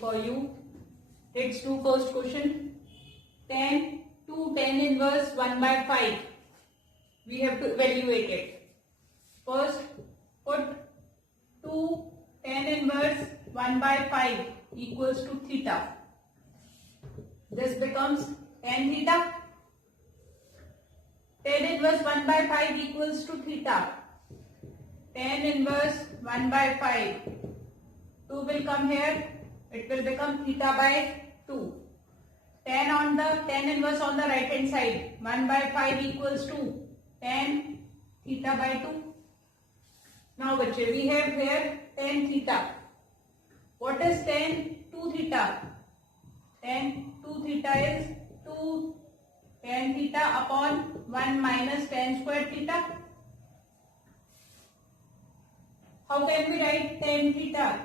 for you. Let's do first question. Tan 2 tan inverse 1 by 5. We have to evaluate it. First, put 2 tan inverse 1 by 5 equals to theta. This becomes tan theta. Tan inverse 1 by 5 equals to theta. Tan inverse 1 by 5. 2 will come here. It will become theta by 2. Tan inverse on the right hand side. 1 by 5 equals to tan theta by 2. Now बच्चे, we have here tan theta. What is tan 2 theta? Tan 2 theta is 2 tan theta upon 1 minus tan square theta. How can we write tan theta?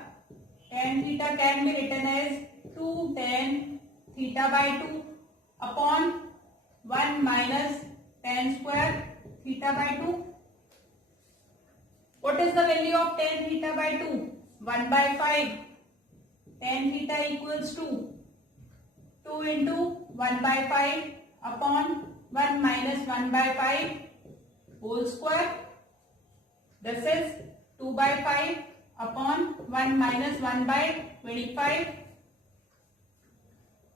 Tan theta can be written as 2 tan theta by 2 upon 1 minus tan square theta by 2. What is the value of tan theta by 2? 1 by 5. Tan theta equals to 2 into 1 by 5 upon 1 minus 1 by 5 whole square. This is 2 by 5 upon 1 minus 1 by 25.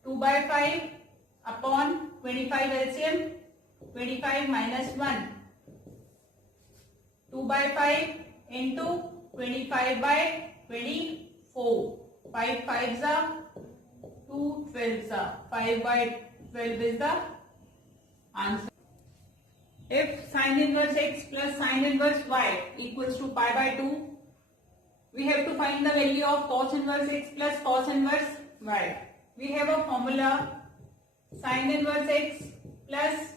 2 by 5 upon 25 LCM. 25 minus 1. 2 by 5 into 25 by 24. 5 5s are 2 12s are. 5 by 12 is the answer. If sin inverse x plus sin inverse y equals to pi by 2, we have to find the value of cos inverse x plus cos inverse y. We have a formula: sin inverse x plus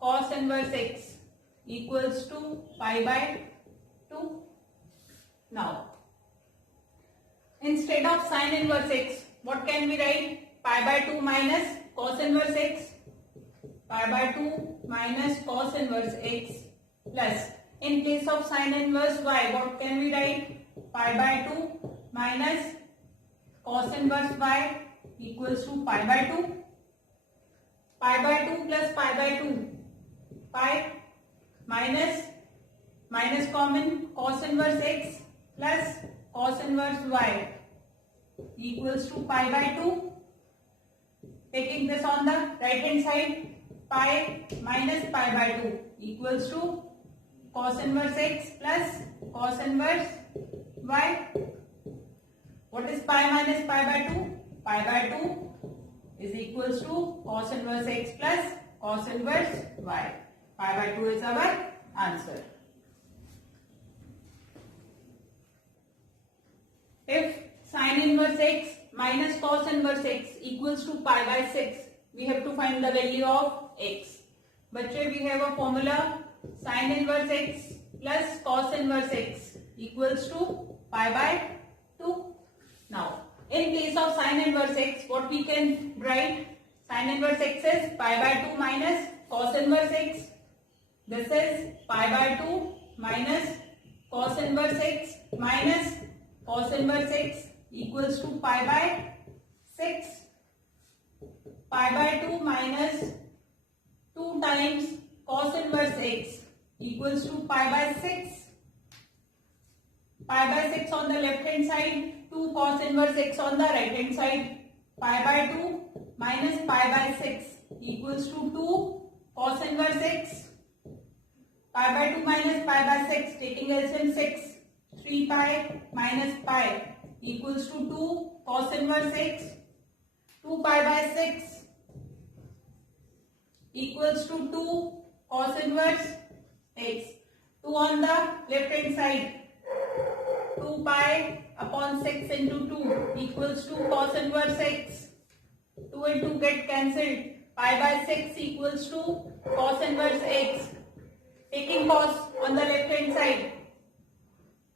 cos inverse x equals to pi by 2. Now, instead of sin inverse x, what can we write? Pi by 2 minus cos inverse x. Pi by 2 minus cos inverse x plus, in case of sin inverse y, what can we write? Pi by 2 minus cos inverse y equals to pi by 2. Pi by 2 plus pi by 2. Pi minus common cos inverse x plus cos inverse y equals to pi by 2. Taking this on the right hand side, pi minus pi by 2 equals to cos inverse x plus cos inverse y. What is pi minus pi by 2? Pi by 2 is equals to cos inverse x plus cos inverse y. Pi by 2 is our answer. If sin inverse x minus cos inverse x equals to pi by 6, we have to find the value of x. बच्चे, we have a formula: sin inverse x plus cos inverse x equals to pi by 2. Now, in place of sin inverse x, what we can write? Sin inverse x is pi by 2 minus cos inverse x. This is pi by 2 minus cos inverse x minus cos inverse x equals to pi by 6. Pi by 2 minus 2 times cos inverse x equals to pi by 6. Pi by 6 on the left hand side, 2 cos inverse x on the right hand side. Pi by 2 minus pi by 6 equals to 2 cos inverse x. Pi by 2 minus pi by 6, taking LCM 6. 3 pi minus pi equals to 2 cos inverse x. 2 pi by 6 equals to 2 cos inverse x. 2 on the left hand side. 2 pi upon 6 into 2 equals to cos inverse x. 2 and 2 get cancelled. Pi by 6 equals to cos inverse x. Taking cos on the left hand side.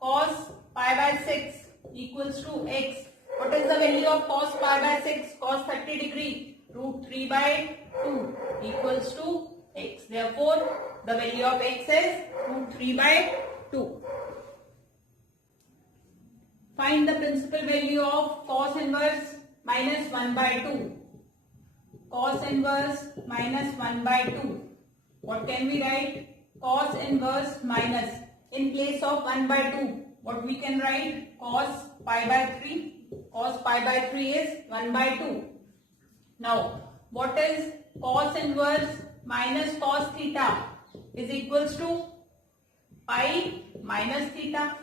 Cos pi by 6 equals to x. What is the value of cos pi by 6? Cos 30 degree. Root 3 by 2 equals to x. Therefore, the value of x is root 3 by 2. Find the principal value of cos inverse minus 1 by 2. Cos inverse minus 1 by 2. What can we write? Cos inverse minus, in place of 1 by 2, what we can write? Cos pi by 3. Cos pi by 3 is 1 by 2. Now, what is cos inverse minus cos theta is equals to pi minus theta.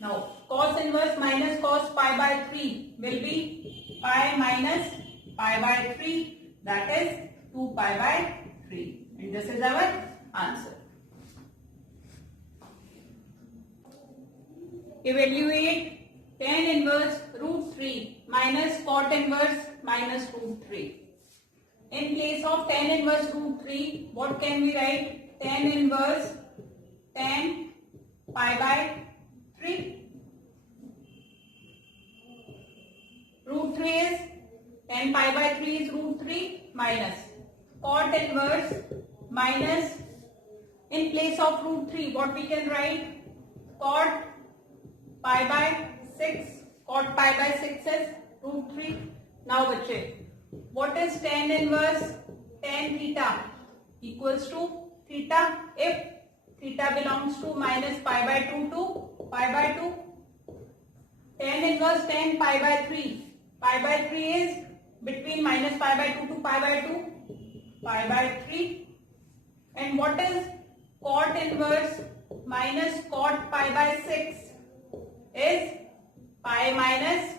Now, cos inverse minus cos pi by 3 will be pi minus pi by 3, that is 2 pi by 3. And this is our answer. Evaluate tan inverse root 3 minus cot inverse minus root 3. In place of tan inverse root 3, what can we write? Tan inverse tan pi by 3. Root 3 is, tan pi by 3 is root 3 minus cot inverse minus, in place of root 3, what we can write? Cot pi by 6. Cot pi by 6 is root 3. Now बच्चे, what is tan inverse tan theta? Equals to theta if theta belongs to minus pi by 2 to pi by 2. Tan inverse tan pi by 3. Pi by 3 is between minus pi by 2 to pi by 2. Pi by 3. And what is cot inverse minus cot pi by 6? Is pi minus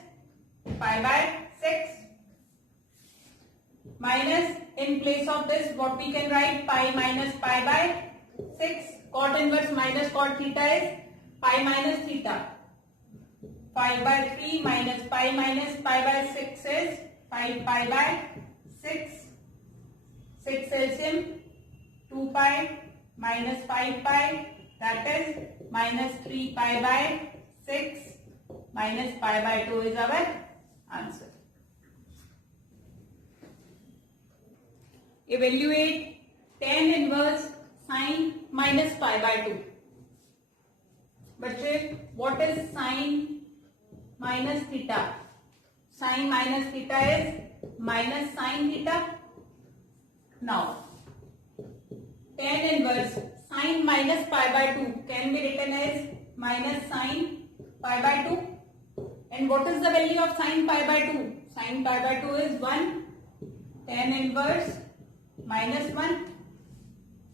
pi by 6. Minus, in place of this, what we can write? Pi minus pi by 6. Cot inverse minus cot theta is pi minus theta. Pi by 3 minus pi by 6 is pi by 6. 6 LCM 2 pi minus 5 pi, that is minus 3 pi by 6 minus pi by 2 is our answer. Evaluate tan inverse sine minus pi by 2. बच्चे, what is sine minus theta? Sine minus theta is minus sine theta. Now, tan inverse sine minus pi by 2 can be written as minus sine pi by 2. And what is the value of sine pi by 2? Sine pi by 2 is 1. Tan inverse minus 1.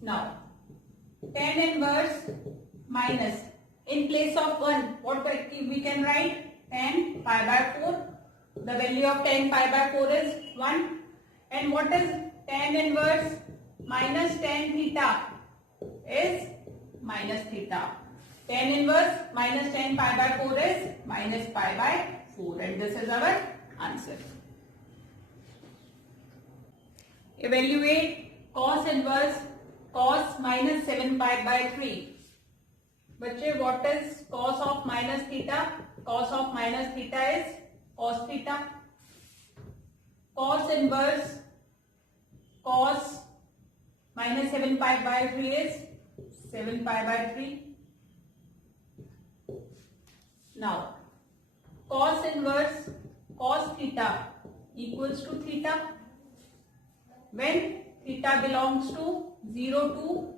Now, tan inverse minus, in place of 1, what we can write? Tan pi by 4. The value of tan pi by 4 is 1. And what is tan inverse minus tan theta? Is minus theta. Tan inverse minus tan pi by 4 is minus pi by 4. And this is our answer. Evaluate cos inverse cos minus 7 pi by 3. बच्चे, what is cos of minus theta? Cos of minus theta is cos theta. Cos inverse cos minus 7 pi by 3 is 7 pi by 3. Now, cos inverse cos theta equals to theta when theta belongs to 0 to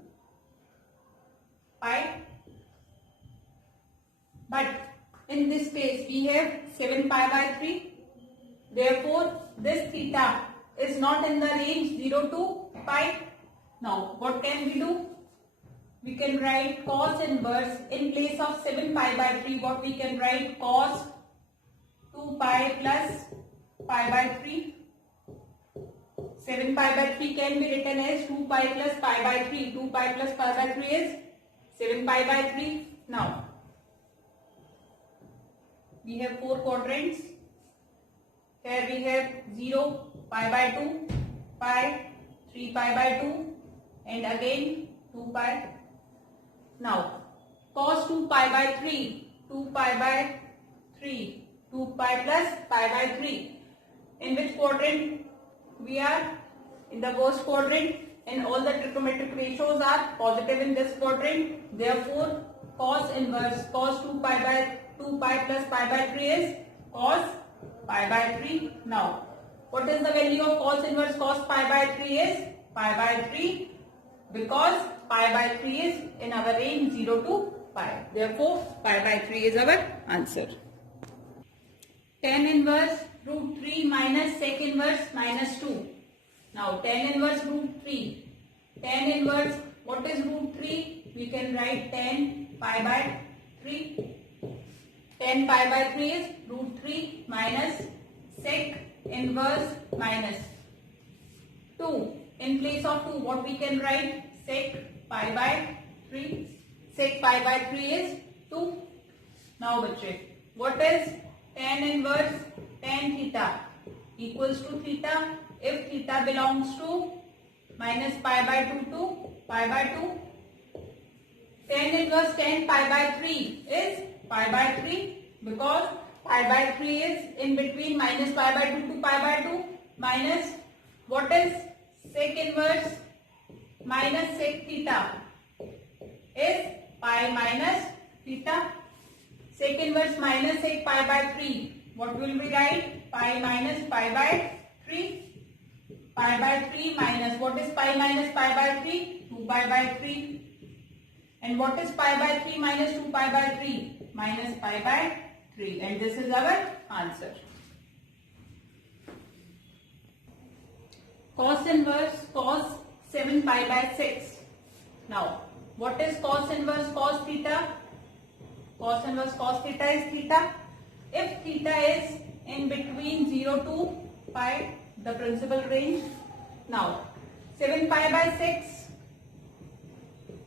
pi. But in this case we have 7 pi by 3. Therefore, this theta is not in the range 0 to pi. Now, what can we do? We can write cos inverse, in place of 7 pi by 3, what we can write? Cos 2 pi plus pi by 3. 7 pi by 3 can be written as 2 pi plus pi by 3. 2 pi plus pi by 3 is 7 pi by 3. Now, we have 4 quadrants. Here we have 0, pi by 2, pi, 3 pi by 2 and again 2 pi. Now, cos 2 pi by 3, 2 pi by 3, 2 pi plus pi by 3. In which quadrant we are? In the first quadrant, and all the trigonometric ratios are positive in this quadrant. Therefore, cos inverse cos 2 pi plus pi by 3 is cos pi by 3. Now, what is the value of cos inverse cos pi by 3 is pi by 3 because pi by 3 is in our range 0 to pi. Therefore, pi by 3 is our answer. Tan inverse root 3 minus sec inverse minus 2. Now, tan inverse root 3. Tan inverse, what is root 3? We can write tan pi by 3. Tan pi by 3 is root 3 minus sec inverse minus 2. In place of 2, what we can write? Sec pi by 3. Sec pi by 3 is 2. Now, bachche, what is tan inverse tan theta equals to theta if theta belongs to minus pi by 2 to pi by 2. Tan inverse tan pi by 3 is pi by 3 because pi by 3 is in between minus pi by 2 to pi by 2 minus what is sec inverse minus sec theta is pi minus theta. Sec inverse minus sec pi by 3. What will we write? Pi minus pi by 3. Pi by 3 minus what is pi minus pi by 3? 2 pi by 3. And what is pi by 3 minus 2 pi by 3? Minus pi by 3. And this is our answer. Cos inverse cos 7 pi by 6. Now, what is cos inverse cos theta? Cos inverse cos theta is theta. If theta is in between 0 to pi, the principal range. Now, 7 pi by 6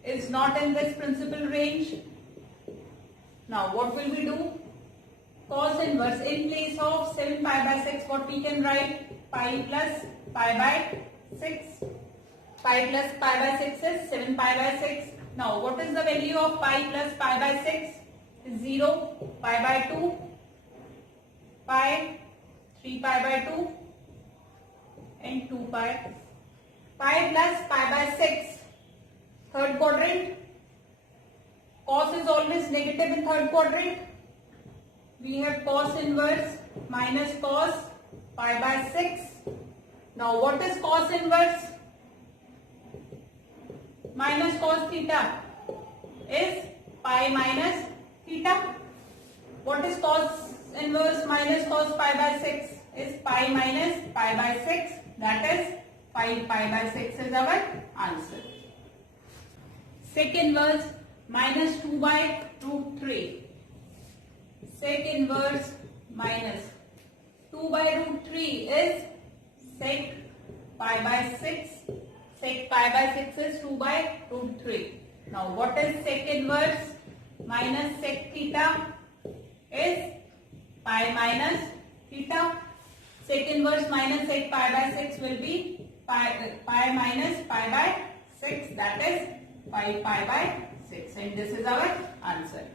is not in this principal range. Now, what will we do? Cos inverse in place of 7 pi by 6, what we can write? Pi plus pi by 6. Pi plus pi by 6 is 7 pi by 6. Now, what is the value of pi plus pi by 6? 0, pi by 2, pi, 3 pi by 2 and 2 pi. Pi plus pi by 6. Third quadrant. Cos is always negative in third quadrant. We have cos inverse minus cos pi by 6. Now, what is cos inverse? Minus cos theta is pi minus theta. What is cos inverse minus cos pi by 6? Is pi minus pi by 6. That is pi by 6 is our answer. Sec inverse minus 2 by root 3. Sec inverse minus 2 by root 3 is sec pi by 6. Sec pi by 6 is 2 by root 3. Now, what is sec inverse minus sec theta? Is pi minus theta. Sec inverse minus sec pi by 6 will be pi minus pi by 6. That is pi by 6. And this is our answer.